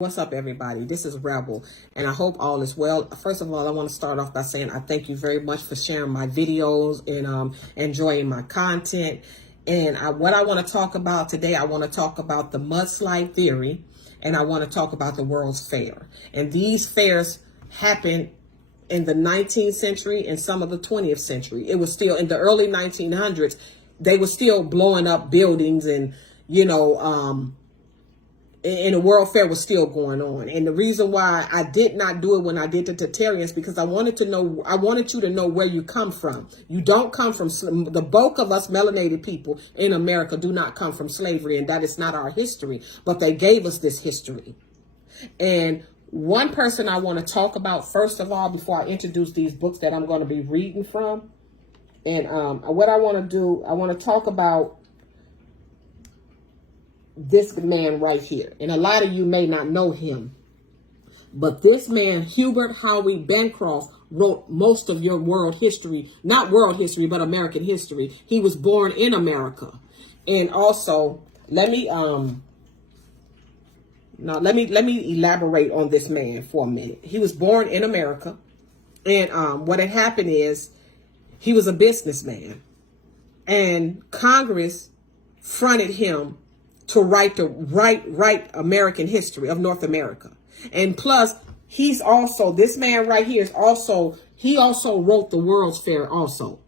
What's up, everybody? This is Rebel, and I hope all is well. First of all, I want to start off by saying I thank you very much for sharing my videos and enjoying my content. And what I want to talk about today, I want to talk about the mudslide theory, and I want to talk about the World's Fair. And these fairs happened in the 19th century and some of the 20th century. It was still in the early 1900s. They were still blowing up buildings and, and the World Fair was still going on. And the reason why I did not do it when I did the Tatarians, because I wanted you to know where you come from. You don't come from, the bulk of us melanated people in America do not come from slavery, and that is not our history, but they gave us this history. And one person I want to talk about, first of all, before I introduce these books that I'm going to be reading from, and what I want to do, I want to talk about this man right here. And a lot of you may not know him, but this man, Hubert Howie Bancroft, wrote most of your world history, not world history, but American history. He was born in America. And also, let me elaborate on this man for a minute. He was born in America, and what had happened is he was a businessman, and Congress fronted him to write American history of North America. And plus, this man right here he also wrote the World's Fair also.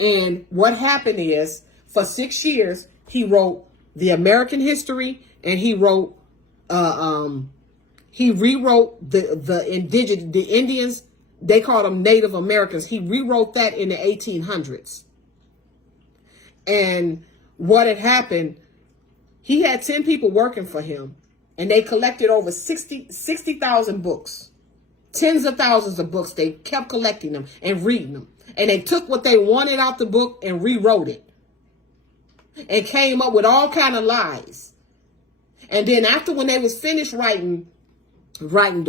And what happened is, for 6 years, he wrote the American history, and he rewrote the Indians, they called them Native Americans. He rewrote that in the 1800s. And what had happened, he had 10 people working for him, and they collected over 60,000 books, tens of thousands of books. They kept collecting them and reading them. And they took what they wanted out the book and rewrote it and came up with all kind of lies. And then after, when they was finished writing American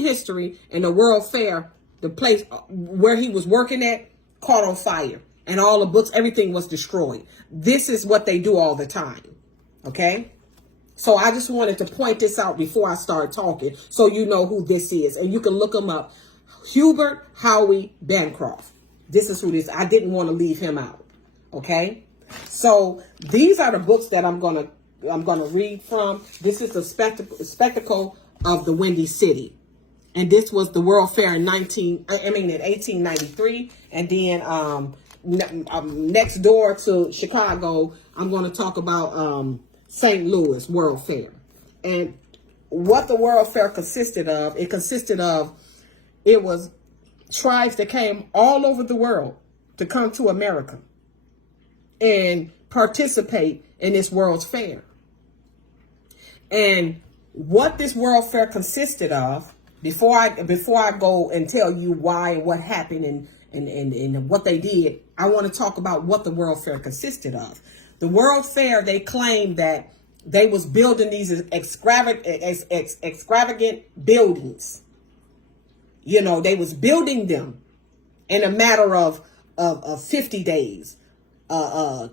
history and the World Fair, the place where he was working at caught on fire. And all the books, everything was destroyed. This is what they do all the time. Okay? So I just wanted to point this out before I start talking, so you know who this is. And you can look him up. Hubert Howie Bancroft. This is who this is. I didn't want to leave him out. Okay? So these are the books that I'm gonna read from. This is the spectacle of the Windy City. And this was the World Fair in 1893. And then next door to Chicago, I'm going to talk about St. Louis World Fair. And what the World Fair consisted of, it was tribes that came all over the world to come to America and participate in this World's Fair. And what this World Fair consisted of, before I go and tell you why and what happened and what they did, I want to talk about what the World Fair consisted of. The World Fair, they claimed that they was building these extravagant buildings. You know, they was building them in a matter of 50 days, 2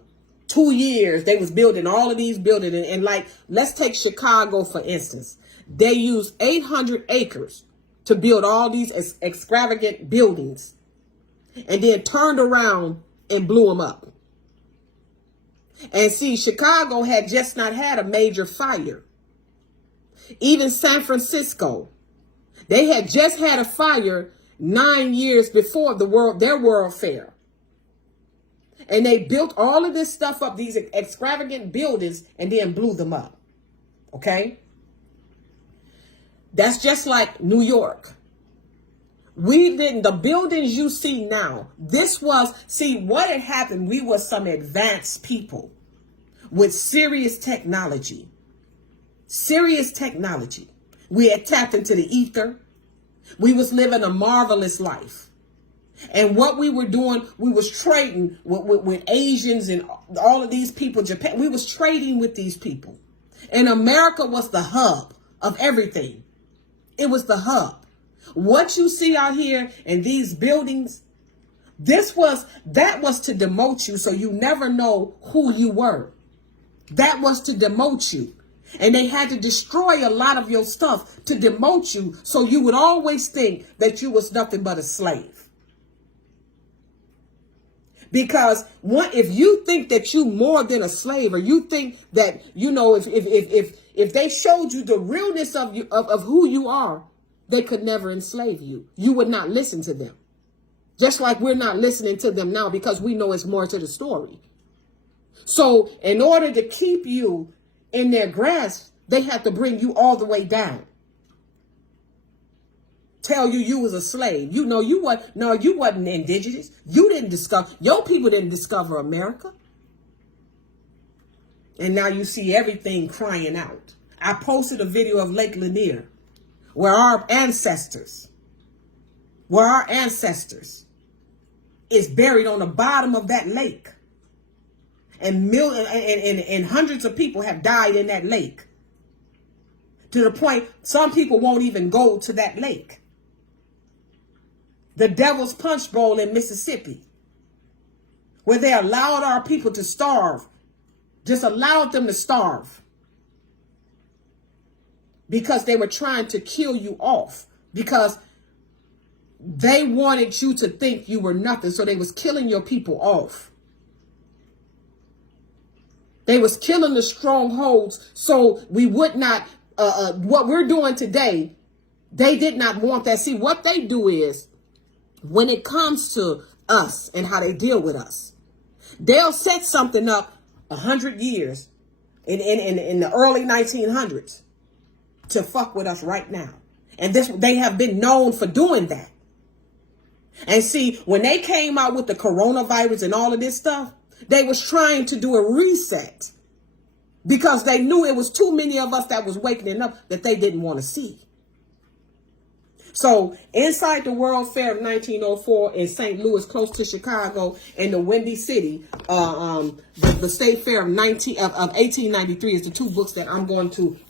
years. They was building all of these buildings. And like, let's take Chicago, for instance. They used 800 acres to build all these extravagant buildings, and then turned around and blew them up. And see, Chicago had just not had a major fire. Even San Francisco, they had just had a fire 9 years before their World Fair. And they built all of this stuff up, these extravagant buildings, and then blew them up. Okay? That's just like New York. The buildings you see now, what had happened, we were some advanced people with serious technology. We had tapped into the ether. We was living a marvelous life. And what we were doing, we was trading with Asians and all of these people, Japan. We was trading with these people. And America was the hub of everything. It was the hub. What you see out here in these buildings, that was to demote you, so you never know who you were. That was to demote you. And they had to destroy a lot of your stuff to demote you, so you would always think that you was nothing but a slave. Because if you think that you more than a slave, or you think that, if they showed you the realness of you, of who you are, they could never enslave you. You would not listen to them. Just like we're not listening to them now, because we know it's more to the story. So in order to keep you in their grasp, they have to bring you all the way down. Tell you was a slave. You wasn't indigenous. Your people didn't discover America. And now you see everything crying out. I posted a video of Lake Lanier where our ancestors is buried on the bottom of that lake. And hundreds of people have died in that lake. To the point, some people won't even go to that lake. The Devil's Punch Bowl in Mississippi, where they allowed our people to starve, just allowed them to starve, because they were trying to kill you off, because they wanted you to think you were nothing. So they was killing your people off. They was killing the strongholds, so we would not, what we're doing today, they did not want that. See, what they do is, when it comes to us and how they deal with us, they'll set something up 100 years in the early 1900s to fuck with us right now. And they have been known for doing that. And see, when they came out with the coronavirus and all of this stuff, they was trying to do a reset, because they knew it was too many of us that was waking up that they didn't want to see. So inside the World Fair of 1904 in St. Louis, close to Chicago, in the Windy City, the State Fair of 1893 is the two books that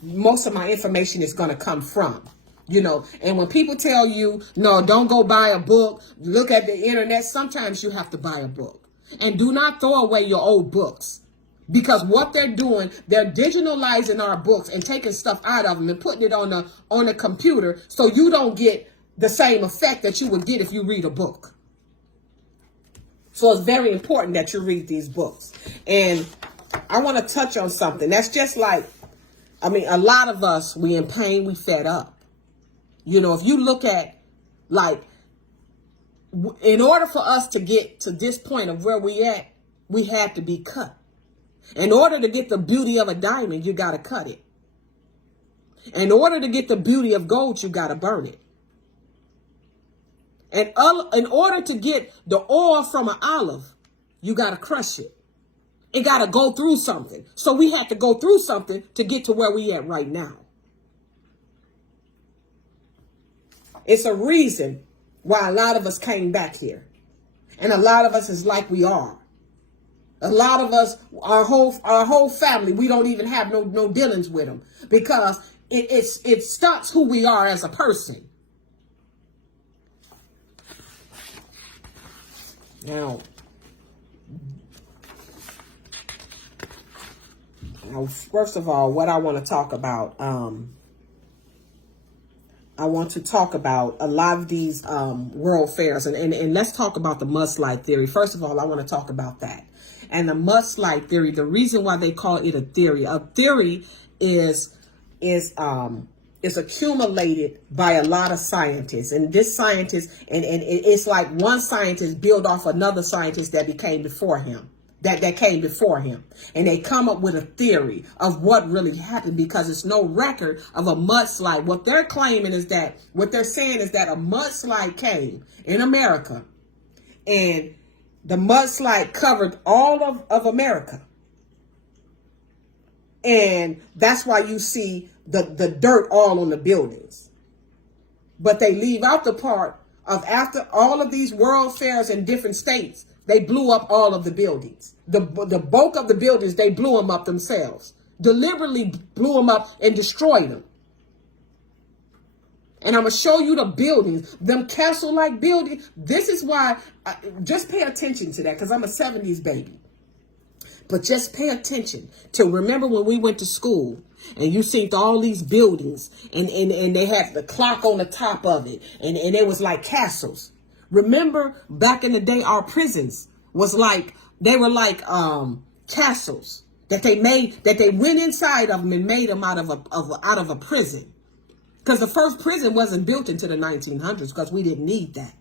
most of my information is going to come from. And when people tell you, no, don't go buy a book, look at the internet, sometimes you have to buy a book. And do not throw away your old books. Because what they're doing, they're digitalizing our books and taking stuff out of them and putting it on a computer, so you don't get the same effect that you would get if you read a book. So it's very important that you read these books. And I want to touch on something. That's just like, a lot of us, we in pain, we fed up. If you look at, in order for us to get to this point of where we at, we had to be cut. In order to get the beauty of a diamond, you got to cut it. In order to get the beauty of gold, you got to burn it. And in order to get the oil from an olive, you got to crush it. It got to go through something. So we have to go through something to get to where we at right now. It's a reason why a lot of us came back here. And a lot of us is like we are. A lot of us, our whole family, we don't even have no dealings with them, because it stops who we are as a person. Now, first of all, what I want to talk about, I want to talk about a lot of these world fairs, and let's talk about the mudslide theory. First of all, I want to talk about that. And the mudslide theory, the reason why they call it a theory is accumulated by a lot of scientists. And this scientist, and it's like one scientist build off another scientist that came before him. And they come up with a theory of what really happened, because it's no record of a mudslide. What they're saying is that a mudslide came in America, and the mudslide covered all of America. And that's why you see the dirt all on the buildings. But they leave out the part of, after all of these world fairs in different states, they blew up all of the buildings. The bulk of the buildings, they blew them up themselves. Deliberately blew them up and destroyed them. And I'm going to show you the buildings, them castle-like buildings. This is why, just pay attention to that, because I'm a 70s baby. But just pay attention to remember when we went to school and you seen all these buildings and they had the clock on the top of it and it was like castles. Remember back in the day, our prisons was like, they were like castles that they went inside of them and made them out of a prison. Because the first prison wasn't built into the 1900s because we didn't need that.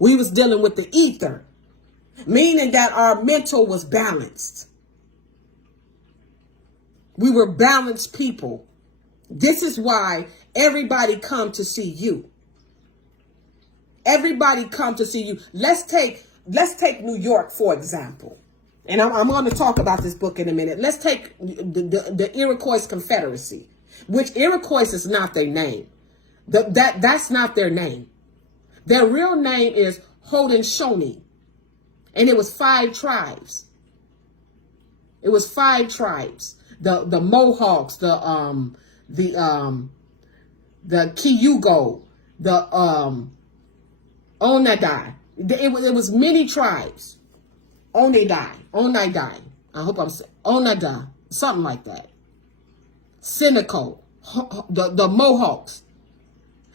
We was dealing with the ether, meaning that our mental was balanced. We were balanced people. This is why everybody come to see you. Everybody come to see you. Let's take New York, for example. And I'm going to talk about this book in a minute. Let's take the Iroquois Confederacy, which Iroquois is not their name. That's not their name. Their real name is Haudenosaunee. And it was 5 tribes. It was 5 tribes. The Mohawks, the Cayuga, the Onondaga. It was many tribes. Onondaga. I hope I'm saying Onondaga, something like that. Seneca, the Mohawks.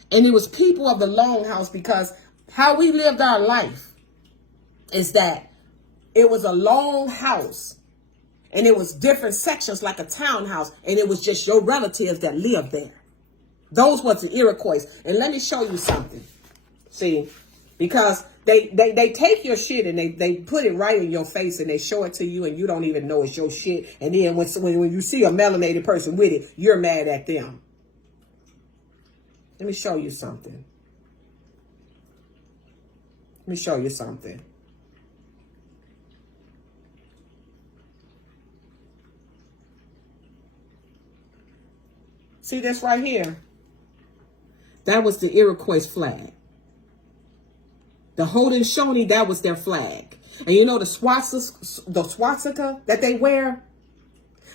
And it was people of the Longhouse, because how we lived our life is that it was a long house and it was different sections like a townhouse, and it was just your relatives that lived there. Those was the Iroquois. And let me show you something. See, because they take your shit and they put it right in your face and they show it to you and you don't even know it's your shit. And then when you see a melanated person with it, you're mad at them. Let me show you something. Let me show you something. See this right here? That was the Iroquois flag. The Haudenosaunee, that was their flag. And you know the swastika that they wear?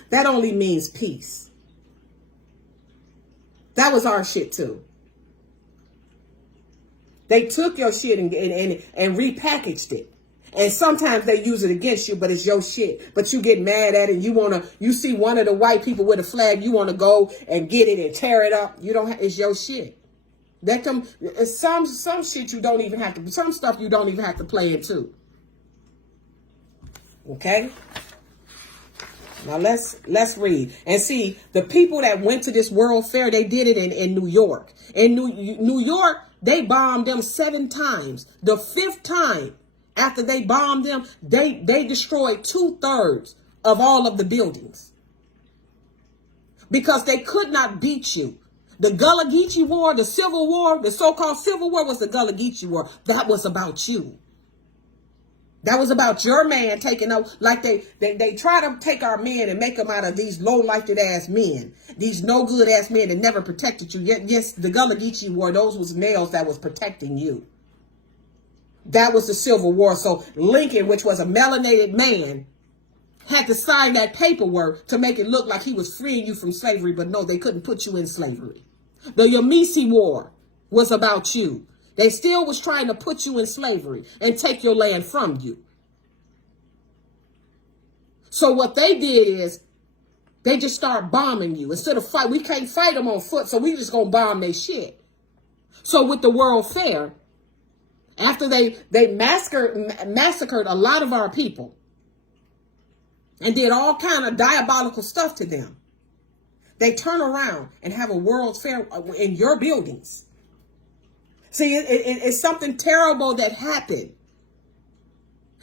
That only means peace. That was our shit too. They took your shit and repackaged it. And sometimes they use it against you, but it's your shit. But you get mad at it. And you see one of the white people with a flag, you want to go and get it and tear it up. It's your shit. Some shit you don't even have to, some stuff you don't even have to play into. Okay? Now let's read and see the people that went to this World Fair. They did it in New York. In New York, they bombed them 7 times. The 5th time after they bombed them, they destroyed 2/3 of all of the buildings because they could not beat you. The Gullah Geechee War, the Civil War, the so-called Civil War was the Gullah Geechee War. That was about you. That was about your man taking over. Like they try to take our men and make them out of these low-lifted ass men. These no good ass men that never protected you. Yes, the Gullah Geechee War, those was males that was protecting you. That was the Civil War. So Lincoln, which was a melanated man, had to sign that paperwork to make it look like he was freeing you from slavery. But no, they couldn't put you in slavery. The Yamasee War was about you. They still was trying to put you in slavery and take your land from you. So what they did is they just start bombing you. Instead of fight, we can't fight them on foot, so we just gonna bomb their shit. So with the World Fair, after they massacred a lot of our people and did all kind of diabolical stuff to them, they turn around and have a World Fair in your buildings. See, it's something terrible that happened.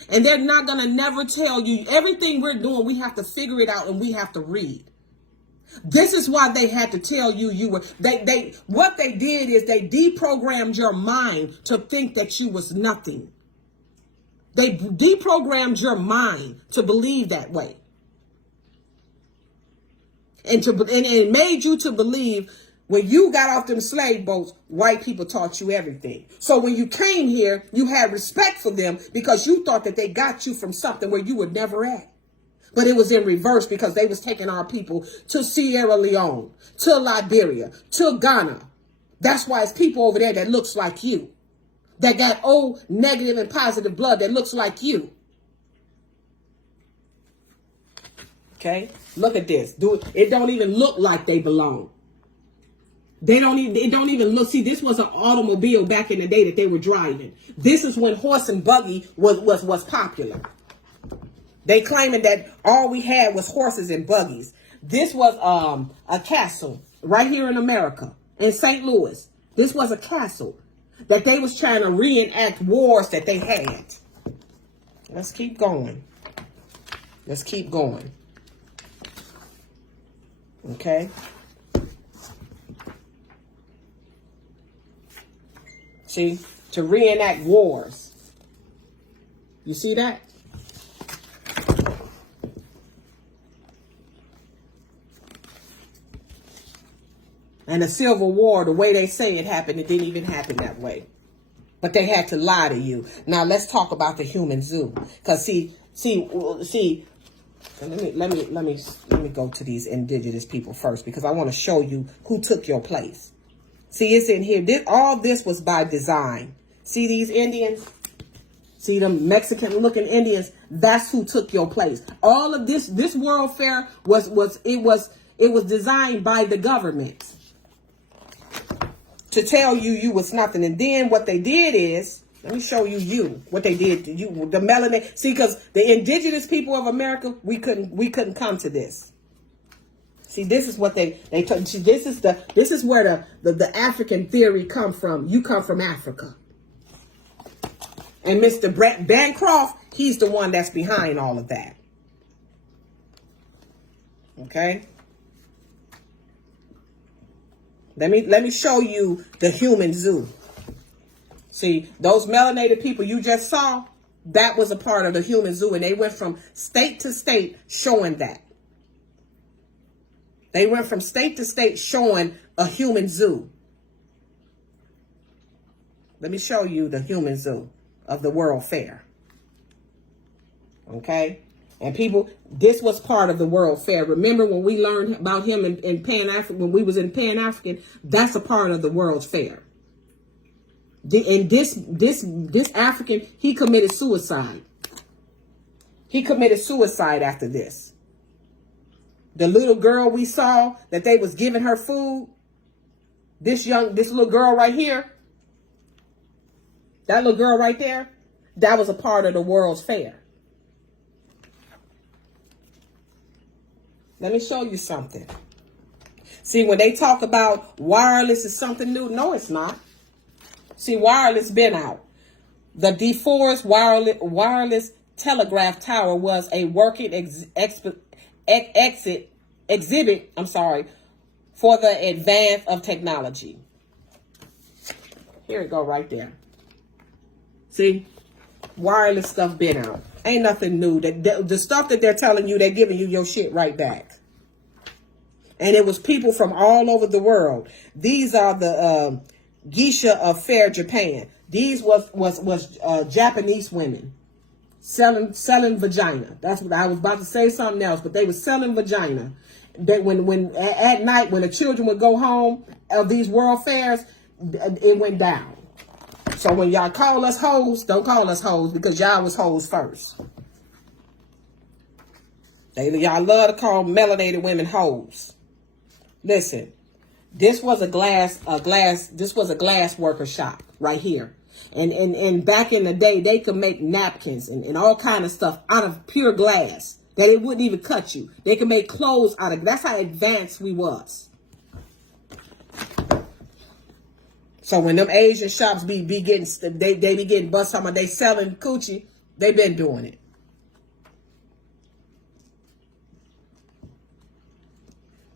And they're not going to never tell you. Everything we're doing, we have to figure it out and we have to read. This is why they had to tell you were, what they did is they deprogrammed your mind to think that you was nothing. They deprogrammed your mind to believe that way. And it made you to believe when you got off them slave boats, white people taught you everything. So when you came here, you had respect for them because you thought that they got you from something where you were never at. But it was in reverse because they was taking our people to Sierra Leone, to Liberia, to Ghana. That's why it's people over there that looks like you, that got O negative and positive blood that looks like you. Okay, look at this. It don't even look like they belong. They don't even. It don't even look. See, this was an automobile back in the day that they were driving. This is when horse and buggy was popular. They claiming that all we had was horses and buggies. This was a castle right here in America, in St. Louis. This was a castle that they was trying to reenact wars that they had. Let's keep going. Let's keep going. Okay. See, to reenact wars. You see that? And the Civil War, the way they say it happened, it didn't even happen that way. But they had to lie to you. Now let's talk about the human zoo. Cause see. Let me go to these indigenous people first, because I want to show you who took your place. See, it's in here. All this was by design. See these Indians? See them Mexican-looking Indians? That's who took your place. All of this World Fair was designed by the government to tell you was nothing. And then what they did is, let me show you what they did to you. The melanin. See, because the indigenous people of America, we couldn't come to this. See, this is what they took. See, this is where the African theory come from. You come from Africa. And Mr. Bancroft, he's the one that's behind all of that. Okay? Let me show you the human zoo. See, those melanated people you just saw, that was a part of the human zoo. And they went from state to state showing that. They went from state to state showing a human zoo. Let me show you the human zoo of the World Fair. Okay? And people, this was part of the World Fair. Remember when we learned about him in Pan-African, when we was in Pan-African, that's a part of the World's Fair. And this African, he committed suicide. He committed suicide after this. The little girl we saw that they was giving her food, this little girl right here, that little girl right there, that was a part of the World's Fair. Let me show you something. See, when they talk about wireless is something new, no, it's not. See, wireless been out. The DeForest wireless telegraph tower was a working exhibit, for the advance of technology. Here it go right there. See, wireless stuff been out. Ain't nothing new. The stuff that they're telling you, they're giving you your shit right back. And it was people from all over the world. These are the geisha of Fair Japan. These was Japanese women selling vagina. That's what I was about to say, something else, but they were selling vagina. They when at night when the children would go home of these world fairs, it went down. So when y'all call us hoes, don't call us hoes, because y'all was hoes first. Y'all love to call melanated women hoes. Listen, this was a glass worker shop right here. And back in the day, they could make napkins and all kind of stuff out of pure glass that it wouldn't even cut you. They could make clothes out of it. That's how advanced we was. So when them Asian shops be getting, they be getting bust talking about they selling coochie, they been doing it.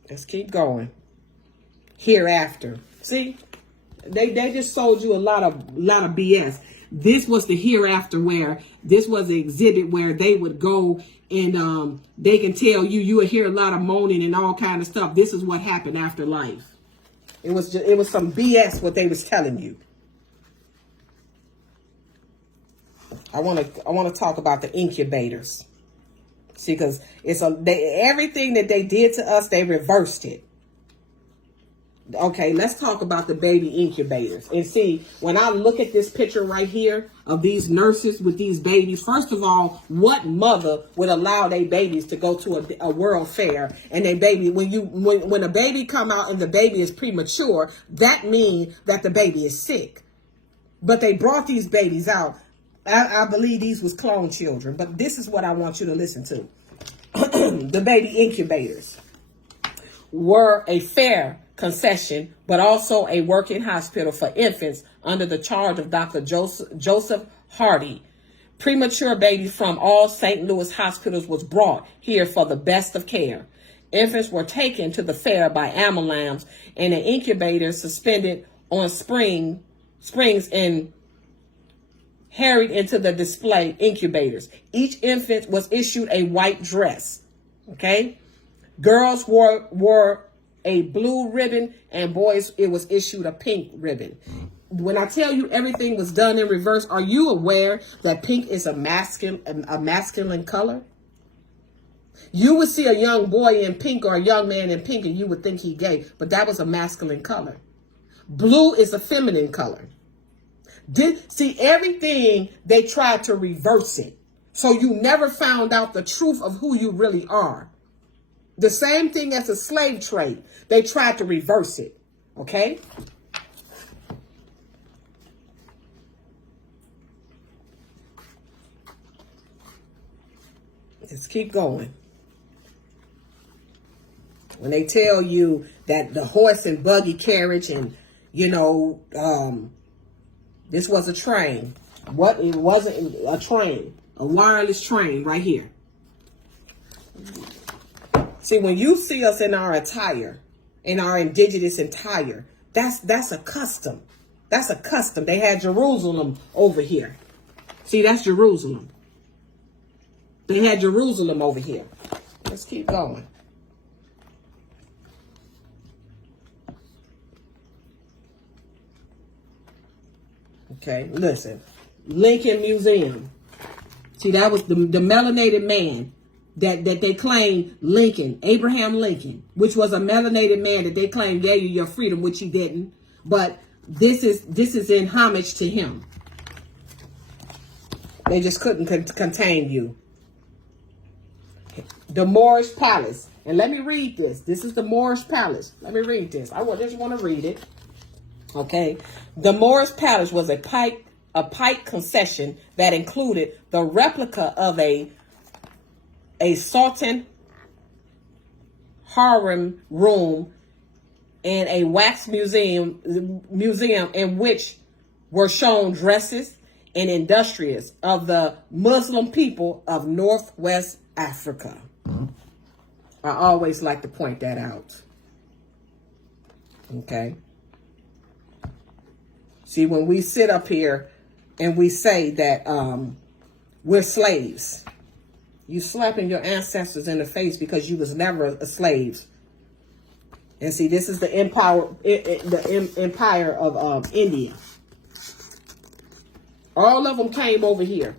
Let's keep going. Hereafter. See? They just sold you a lot of BS. This was the hereafter, where this was the exhibit where they would go and they can tell you would hear a lot of moaning and all kind of stuff. This is what happened after life. It was some BS what they was telling you. I want to talk about the incubators. See, because everything that they did to us, they reversed it. Okay, let's talk about the baby incubators. And see, when I look at this picture right here of these nurses with these babies, first of all, what mother would allow their babies to go to a world fair and their baby, when a baby come out and the baby is premature, that means that the baby is sick. But they brought these babies out. I believe these was clone children, but this is what I want you to listen to. The baby incubators were a fair concession, but also a working hospital for infants under the charge of Dr. Joseph Hardy. Premature babies from all St. Louis hospitals was brought here for the best of care. Infants were taken to the fair by ambulance and an incubator suspended on springs and harried into the display incubators. Each infant was issued a white dress. Okay? Girls wore a blue ribbon, and boys, it was issued a pink ribbon. When I tell you everything was done in reverse, are you aware that pink is a masculine color? You would see a young boy in pink or a young man in pink and you would think he gay, but that was a masculine color. Blue is a feminine color. See, everything, they tried to reverse it. So you never found out the truth of who you really are. The same thing as a slave trade. They tried to reverse it. Okay? Let's keep going. When they tell you that the horse and buggy carriage and, this was a train. What? It wasn't a train. A wireless train right here. See, when you see us in our attire, in our indigenous attire, that's a custom. That's a custom. They had Jerusalem over here. See, that's Jerusalem. They had Jerusalem over here. Let's keep going. Okay, listen. Lincoln Museum. See, that was the melanated man that they claimed Lincoln, Abraham Lincoln, which was a melanated man that they claimed gave you your freedom, which he didn't. But this is in homage to him. They just couldn't contain you. The Moorish Palace. And let me read this. This is the Moorish Palace. Let me read this. I just want to read it. Okay. The Moorish Palace was a pike concession that included the replica of a Sultan harem room and a wax museum in which were shown dresses and industries of the Muslim people of Northwest Africa. I always like to point that out. Okay. See, when we sit up here and we say that we're slaves, you slapping your ancestors in the face because you was never a slave. And see, this is the empire of India. All of them came over here.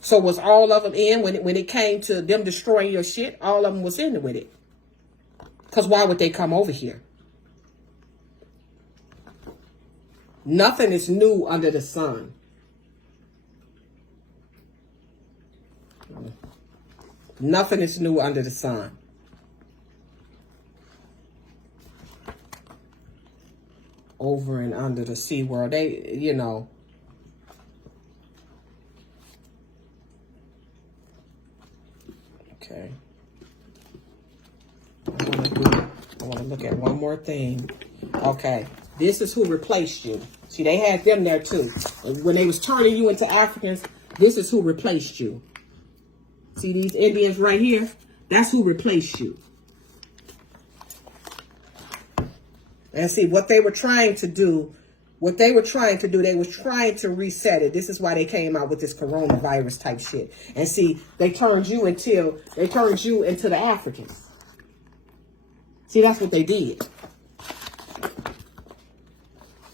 So was all of them in when it came to them destroying your shit? All of them was in with it. Because why would they come over here? Nothing is new under the sun. Nothing is new under the sun. Over and under the sea world, they, Okay. I want to look at one more thing. Okay. This is who replaced you. See, they had them there too. When they was turning you into Africans, this is who replaced you. See these Indians right here? That's who replaced you. And see, what they were trying to do, they was trying to reset it. This is why they came out with this coronavirus type shit. And see, they turned you into the Africans. See, that's what they did.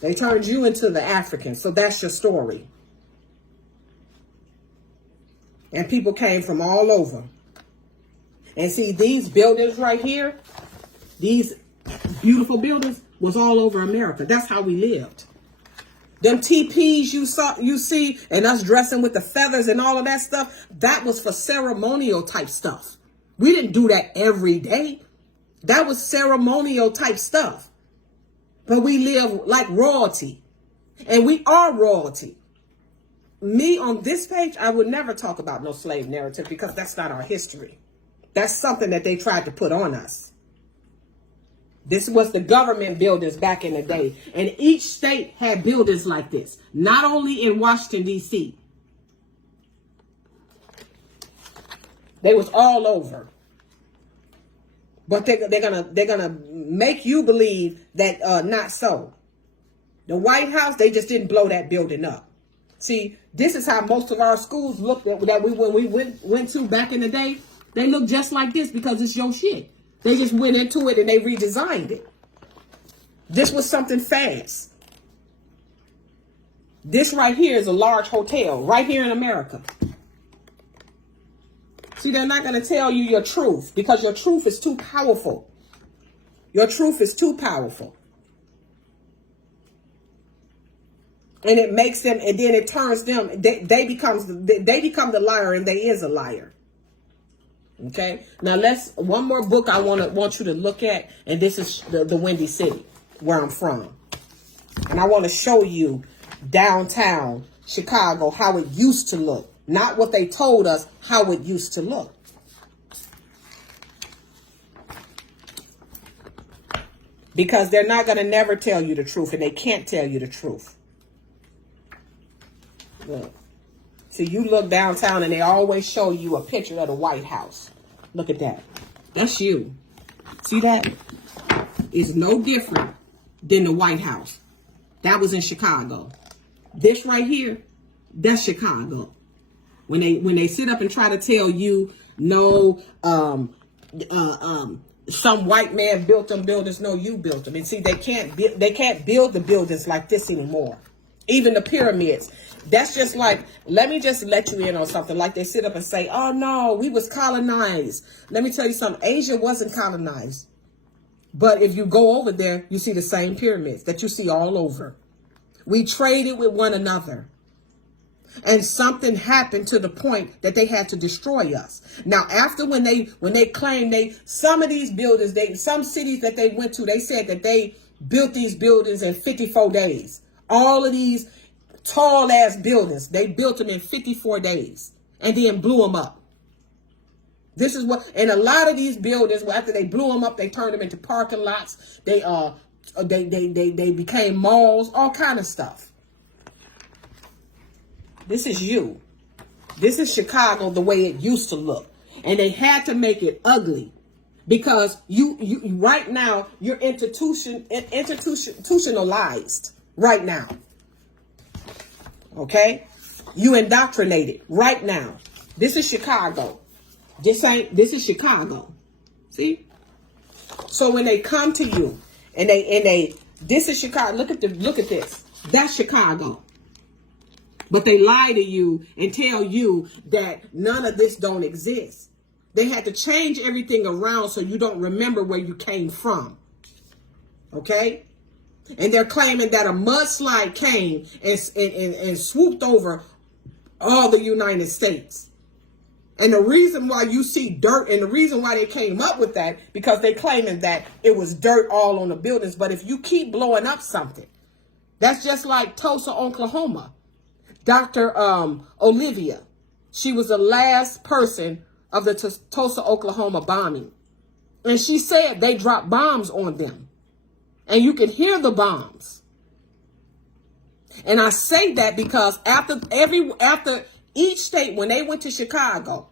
They turned you into the Africans. So that's your story. And people came from all over. And see, these buildings right here, these beautiful buildings was all over America. That's how we lived. Them teepees you see, and us dressing with the feathers and all of that stuff, that was for ceremonial type stuff. We didn't do that every day. That was ceremonial type stuff. But we live like royalty. And we are royalty. Me on this page, I would never talk about no slave narrative because that's not our history. That's something that they tried to put on us. This was the government buildings back in the day. And each state had buildings like this. Not only in Washington, D.C. They was all over. But they're gonna make you believe that not so. The White House, they just didn't blow that building up. See, this is how most of our schools looked at when we went to back in the day. They look just like this because it's your shit. They just went into it and they redesigned it. This was something fast. This right here is a large hotel right here in America. See, they're not going to tell you your truth because your truth is too powerful. Your truth is too powerful. And it makes them, and then it turns them, they become the liar, and they is a liar. Okay, now one more book I want you to look at, and this is the Windy City, where I'm from. And I want to show you downtown Chicago, how it used to look. Not what they told us, how it used to look. Because they're not going to never tell you the truth, and they can't tell you the truth. Look. So you look downtown and they always show you a picture of the White House. Look at that. That's you. See that? It's no different than the White House. That was in Chicago. This right here, that's Chicago. When they sit up and try to tell you, no, some white man built them buildings. No, you built them. And see, they can't build the buildings like this anymore. Even the pyramids. That's just like, let me just let you in on something. Like they sit up and say, oh no, we was colonized. Let me tell you something. Asia wasn't colonized. But if you go over there, you see the same pyramids that you see all over. We traded with one another. And something happened to the point that they had to destroy us. Now, after when they claimed some of these buildings, some cities that they went to, they said that they built these buildings in 54 days. All of these tall ass buildings, they built them in 54 days and then blew them up. This is what, and a lot of these buildings, after they blew them up, they turned them into parking lots. They became malls, all kind of stuff. This is you. This is Chicago the way it used to look. And they had to make it ugly because you right now, you're institutionalized right now. Okay? You indoctrinated right now. This is Chicago. This is Chicago. See? So when they come to you and this is Chicago. Look at this. That's Chicago. But they lie to you and tell you that none of this don't exist. They had to change everything around so you don't remember where you came from. Okay? And they're claiming that a mudslide came and swooped over all the United States. And the reason why you see dirt, and the reason why they came up with that, because they claiming that it was dirt all on the buildings. But if you keep blowing up something, that's just like Tulsa, Oklahoma. Dr. Olivia, she was the last person of the Tulsa, Oklahoma bombing. And she said they dropped bombs on them. And you can hear the bombs. And I say that because after each state, when they went to Chicago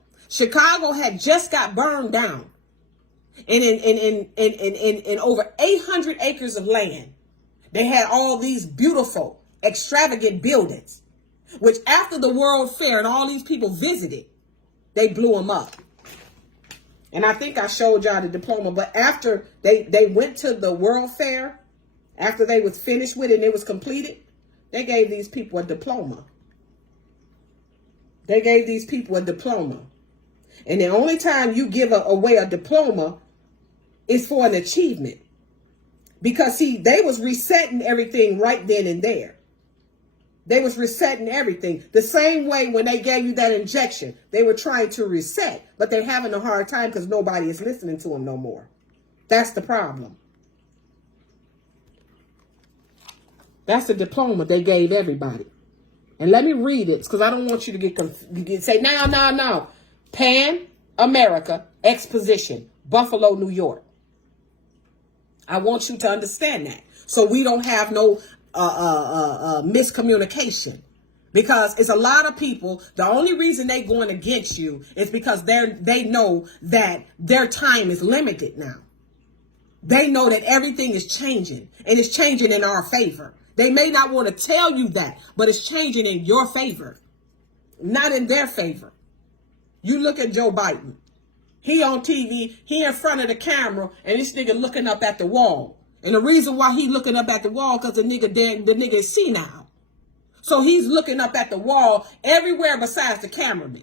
had just got burned down. And in over 800 acres of land, they had all these beautiful, extravagant buildings, which after the World Fair and all these people visited, they blew them up. And I think I showed y'all the diploma, but after they went to the World Fair, after they was finished with it and it was completed, they gave these people a diploma. They gave these people a diploma. And the only time you give away a diploma is for an achievement. Because see, they was resetting everything right then and there. They was resetting everything. The same way when they gave you that injection, they were trying to reset, but they're having a hard time because nobody is listening to them no more. That's the problem. That's the diploma they gave everybody. And let me read it because I don't want you to get say, no. Pan America Exposition, Buffalo, New York. I want you to understand that. So we don't have no miscommunication. Because it's a lot of people, the only reason they going against you is because they know that their time is limited now. They know that everything is changing, and it's changing in our favor. They may not want to tell you that, but it's changing in your favor, not in their favor. You look at Joe Biden. He on TV, he in front of the camera, and this nigga looking up at the wall. And the reason why he looking up at the wall, because the nigga is senile. So he's looking up at the wall everywhere besides the cameraman.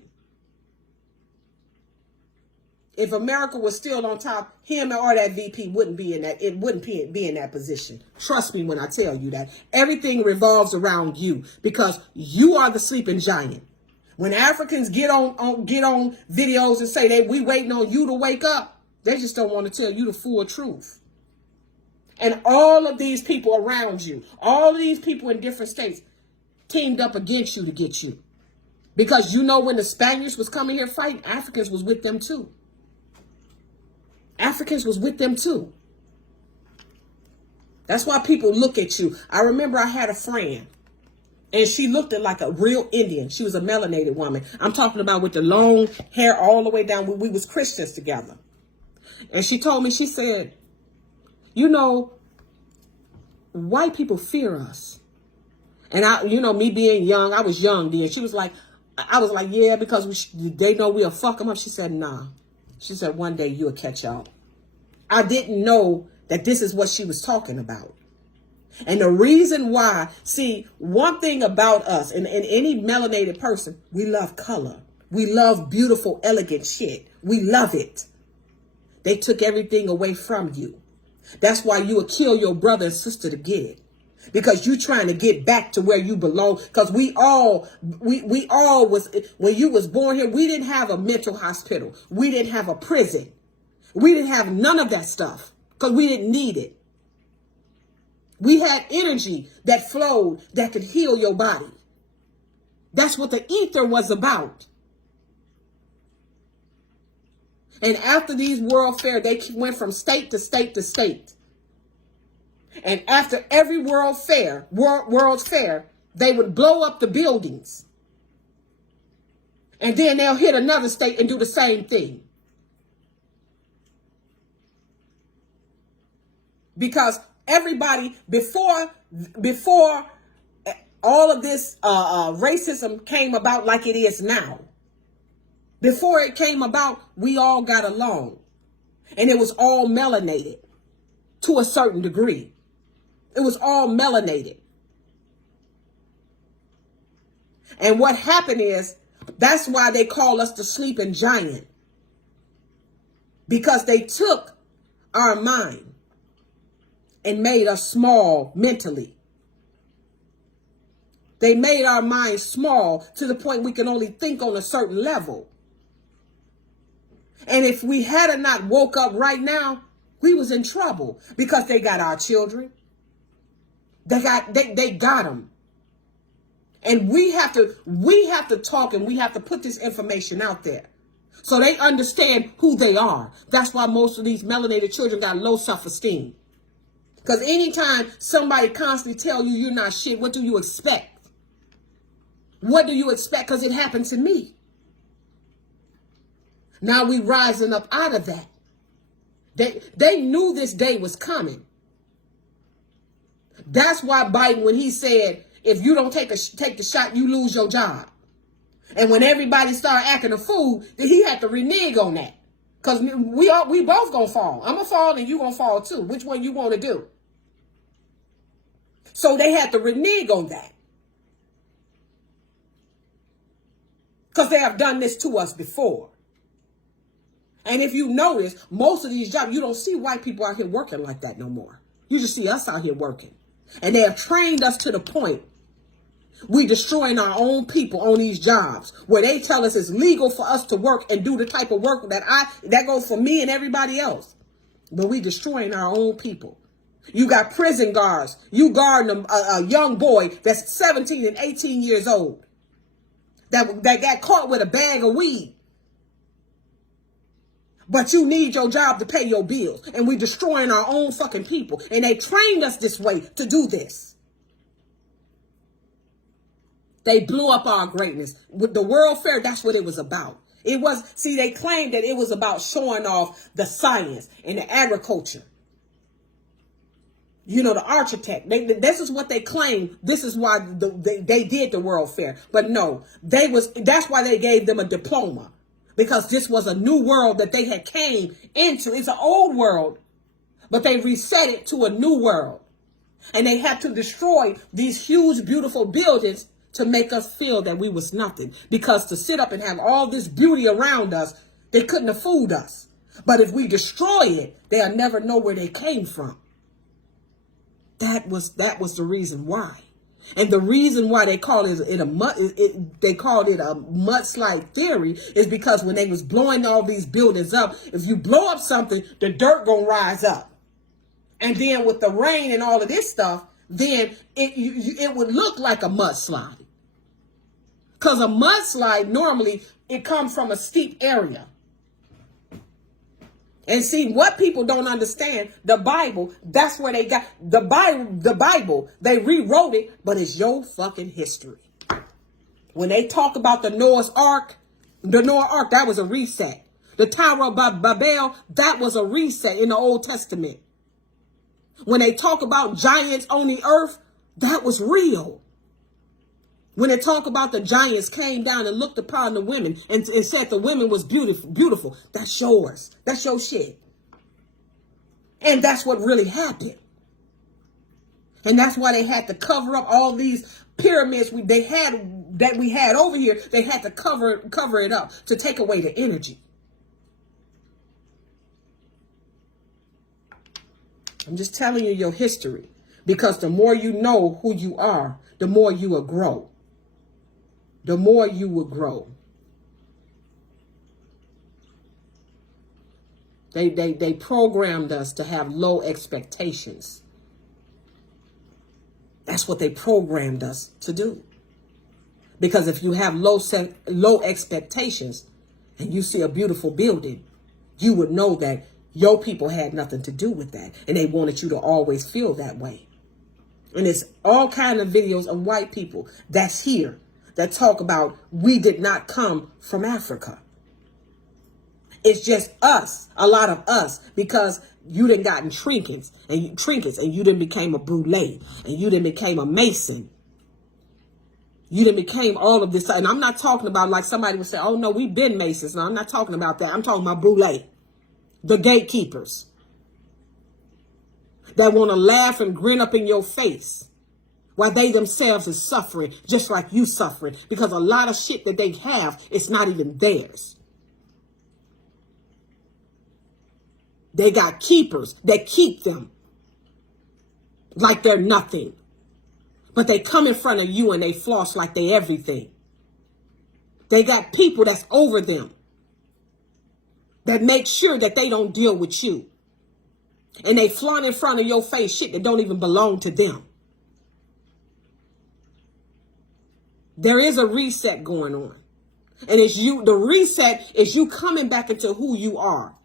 If America was still on top, him or that VP wouldn't be in that position. Trust me when I tell you that. Everything revolves around you because you are the sleeping giant. When Africans get on videos and say we waiting on you to wake up, they just don't want to tell you the full truth. And all of these people around you, all of these people in different states teamed up against you to get you. Because you know when the Spaniards was coming here fighting, Africans was with them too. Africans was with them too. That's why people look at you. I remember I had a friend and she looked like a real Indian. She was a melanated woman. I'm talking about with the long hair all the way down. We was Christians together. And she told me, she said, you know, white people fear us. And I, you know, me being young, I was young then. She was like, I was like, yeah, because they know we'll fuck them up. She said, nah. She said, one day you'll catch up. I didn't know that this is what she was talking about. And the reason why, see, one thing about us and any melanated person, we love color. We love beautiful, elegant shit. We love it. They took everything away from you. That's why you would kill your brother and sister to get it. Because you're trying to get back to where you belong. Because we all was, when you was born here, we didn't have a mental hospital. We didn't have a prison. We didn't have none of that stuff because we didn't need it. We had energy that flowed that could heal your body. That's what the ether was about. And after these world fair, they went from state to state to state. And after every world's fair, they would blow up the buildings. And then they'll hit another state and do the same thing. Because everybody, before all of this racism came about like it is now, before it came about, we all got along. And it was all melanated to a certain degree. It was all melanated. And what happened is, that's why they call us the sleeping giant. Because they took our mind and made us small mentally. They made our minds small to the point we can only think on a certain level. And if we had not woke up right now, we was in trouble because they got our children. They got them. And we have to talk and we have to put this information out there so they understand who they are. That's why most of these melanated children got low self-esteem. Because anytime somebody constantly tell you you're not shit, what do you expect? What do you expect? Because it happened to me. Now we rising up out of that. They knew this day was coming. That's why Biden, when he said, if you don't take the shot, you lose your job. And when everybody started acting a fool, then he had to renege on that. Because we both gonna fall. I'm gonna fall and you gonna fall too. Which one you want to do? So they had to renege on that. Because they have done this to us before. And if you notice, most of these jobs, you don't see white people out here working like that no more. You just see us out here working. And they have trained us to the point we destroying our own people on these jobs where they tell us it's legal for us to work and do the type of work that goes for me and everybody else. But we destroying our own people. You got prison guards. You guarding a young boy that's 17 and 18 years old that got caught with a bag of weed. But you need your job to pay your bills. And we destroying our own fucking people. And they trained us this way to do this. They blew up our greatness. With the World Fair, that's what it was about. They claimed that it was about showing off the science and the agriculture. You know, the architect. This is what they claim. This is why they did the World Fair. But no, that's why they gave them a diploma. Because this was a new world that they had came into. It's an old world, but they reset it to a new world. And they had to destroy these huge, beautiful buildings to make us feel that we was nothing. Because to sit up and have all this beauty around us, they couldn't have fooled us. But if we destroy it, they'll never know where they came from. That was the reason why. And the reason why they called it a mudslide theory is because when they was blowing all these buildings up, if you blow up something, the dirt gonna rise up. And then with the rain and all of this stuff, then it would look like a mudslide. Because a mudslide, normally, it comes from a steep area. And see, what people don't understand, the Bible, that's where they got, the Bible, they rewrote it, but it's your fucking history. When they talk about the Noah's Ark, that was a reset. The Tower of Babel, that was a reset in the Old Testament. When they talk about giants on the earth, that was real. When they talk about the giants came down and looked upon the women and said the women was beautiful, that's yours. That's your shit. And that's what really happened. And that's why they had to cover up all these pyramids we had over here. They had to cover it up to take away the energy. I'm just telling you your history, because the more you know who you are, the more you will grow. The more you will grow. They programmed us to have low expectations. That's what they programmed us to do. Because if you have low expectations and you see a beautiful building, you would know that your people had nothing to do with that. And they wanted you to always feel that way. And it's all kind of videos of white people that's here that talk about we did not come from Africa. It's just us, a lot of us, because you done gotten trinkets and you done became a brulee and you done became a mason. You done became all of this. And I'm not talking about like somebody would say, oh no, we've been masons. No, I'm not talking about that. I'm talking about brulee, the gatekeepers that want to laugh and grin up in your face while they themselves is suffering just like you suffering, because a lot of shit that they have, it's not even theirs. They got keepers that keep them like they're nothing. But they come in front of you and they floss like they everything. They got people that's over them that make sure that they don't deal with you. And they flaunt in front of your face shit that don't even belong to them. There is a reset going on. And the reset is you coming back into who you are.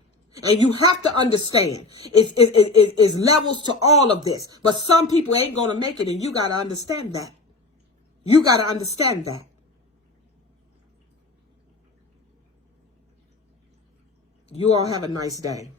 And you have to understand, it's levels to all of this. But some people ain't going to make it, and you got to understand that. You got to understand that. You all have a nice day.